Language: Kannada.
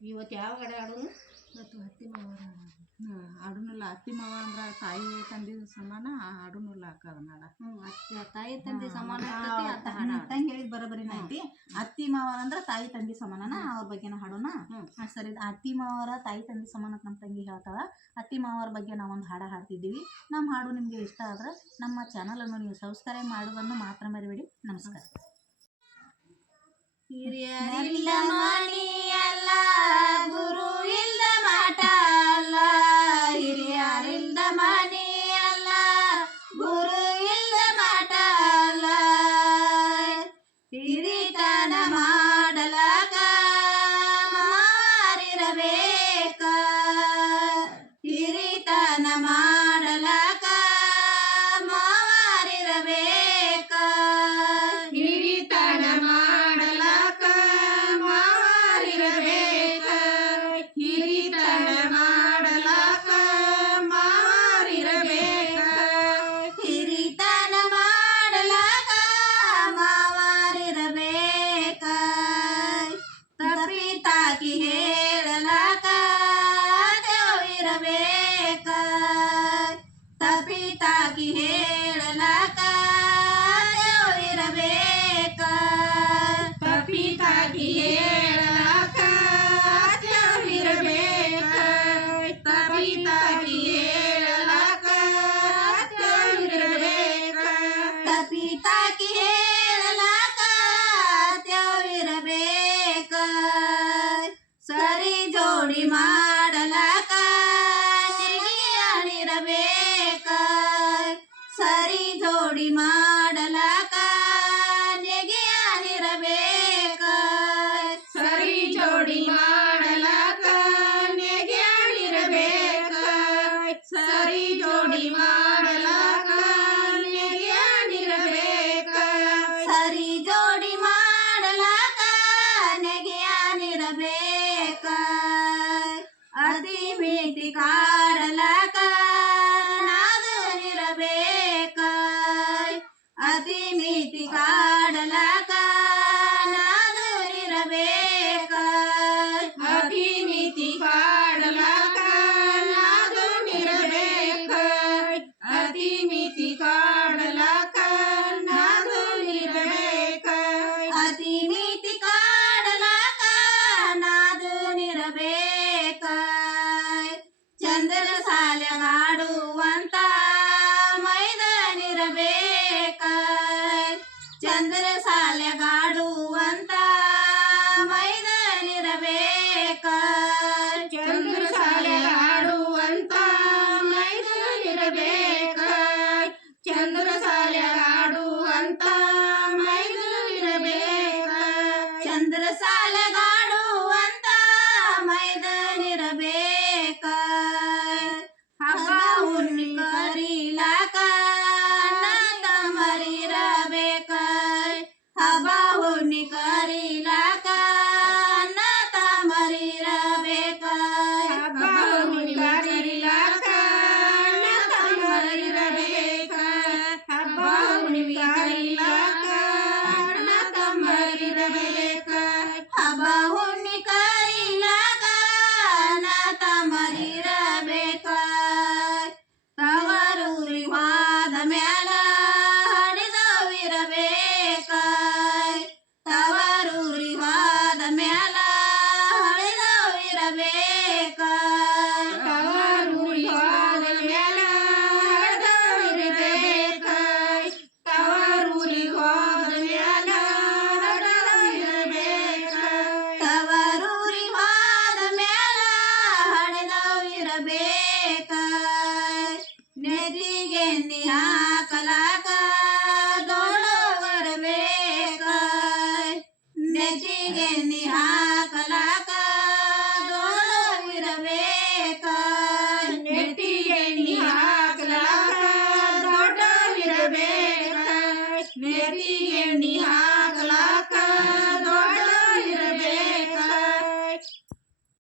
ಇವತ್ತು ಯಾವ ಕಡೆ ಆಡೋನು ಇವತ್ತು ಅತ್ತಿ ಮಾವರ ಆಡುನಲ್ಲ. ಅತ್ತಿ ಮಾವ ಅಂದ್ರೆ ತಾಯಿ ತಂದೆ ಸಮಾನ, ಆಡುನಲ್ಲ ಹಾಕೋದನ್ನ ತಾಯಿ ತಂದೆ ಸಮಾನ ತಂಗಿ ಹೇಳಿದ್ ಬರೋಬರಿನ ಐತಿ. ಅತ್ತಿ ಮಾವರ ಅಂದ್ರೆ ತಾಯಿ ತಂದೆ ಸಮಾನನ, ಅವ್ರ ಬಗ್ಗೆನ ಹಾಡೋಣ. ಸರಿ, ಅತ್ತಿ ಮಾವರ ತಾಯಿ ತಂದೆ ಸಮಾನ ನಮ್ಮ ತಂಗಿ ಹೇಳ್ತಾಳ. ಅತ್ತಿ ಮಾವರ ಬಗ್ಗೆ ನಾವೊಂದು ಹಾಡ ಹಾಡ್ತಿದ್ದೀವಿ. ನಮ್ಮ ಹಾಡು ನಿಮಗೆ ಇಷ್ಟ ಆದ್ರೆ ನಮ್ಮ ಚಾನಲನ್ನು ನೀವು ಸಬ್ಸ್ಕ್ರೈಬ್ ಮಾಡೋದನ್ನು ಮಾತ್ರ ಮರಿಬೇಡಿ. ನಮಸ್ಕಾರ. ಹಿರಿಯರಿಲ್ಲ ಮನೆಯಲ್ಲ, ಗುರು ಇಲ್ದ ಮಠ ಅಲ್ಲ. ಹಿರಿಯರಿಲ್ದ ಮನೆಯಲ್ಲ, ಗುರು ಇಲ್ದ ಮಠ ಅಲ್ಲ. ಹಿರಿತನ ಮಾಡಲಾಗ ಮಾರಿರಬೇಕ. ಹಿರಿತನ ಮಾಡಲಾಗ ಮಾರಿರಬೇಕ. ಹಿರಿತನ ಮಾಡಲಾಕ ಮಾರಿರಬೇಕ. ಹಿರಿತನ ಮಾಡಲಾಕ ಮಾರಿರಬೇಕ. ಹಿರಿತನ ಮಾಡಲಾಕ ಮಾರಿರಬೇಕ. ತಪ್ಪಿ ತಾಕಿ ಹೇಳಲಾಕ ದೇವಿರಬೇಕ. ತಪ್ಪಿ ತಾಕಿ ಹೇಳಲಾಕ ದೇವಿರಬೇಕ. ತಪ್ಪಿ ತಾಕಿ ಹೇಳಲಾಕ ದೇವಿರಬೇಕ. ತಪ್ಪಿ ತಾಕಿ ಹೇಳಲಾಕ ದೇವಿರಬೇಕ. ತಪ್ಪಿ ತಾಕಿ ಹೇಳಲಾಕ ದೇವಿರಬೇಕ. ಸರಿ ಜೋಡಿ ಮಾಡಲಾಕ ನೆಗೆಯನಿರಬೇಕ. ಸರಿ ಜೋಡಿ ಮಾಡಲಾಕ ನೆಗೆಯನಿರಬೇಕ. ಸರಿ ಜೋಡಿ ಮಾಡಲಾಕ ನೆಗೆಯನಿರಬೇಕ. ಸರಿ ಜೋಡಿ ಮಾಡಲಾಕ ನೆಗೆಯನಿರಬೇಕ. ಸರಿ ಜೋಡಿ ಮಾಡಲಾಕ ನೆಗೆಯನಿರಬೇಕ. ಅತಿ ಮಿತಿ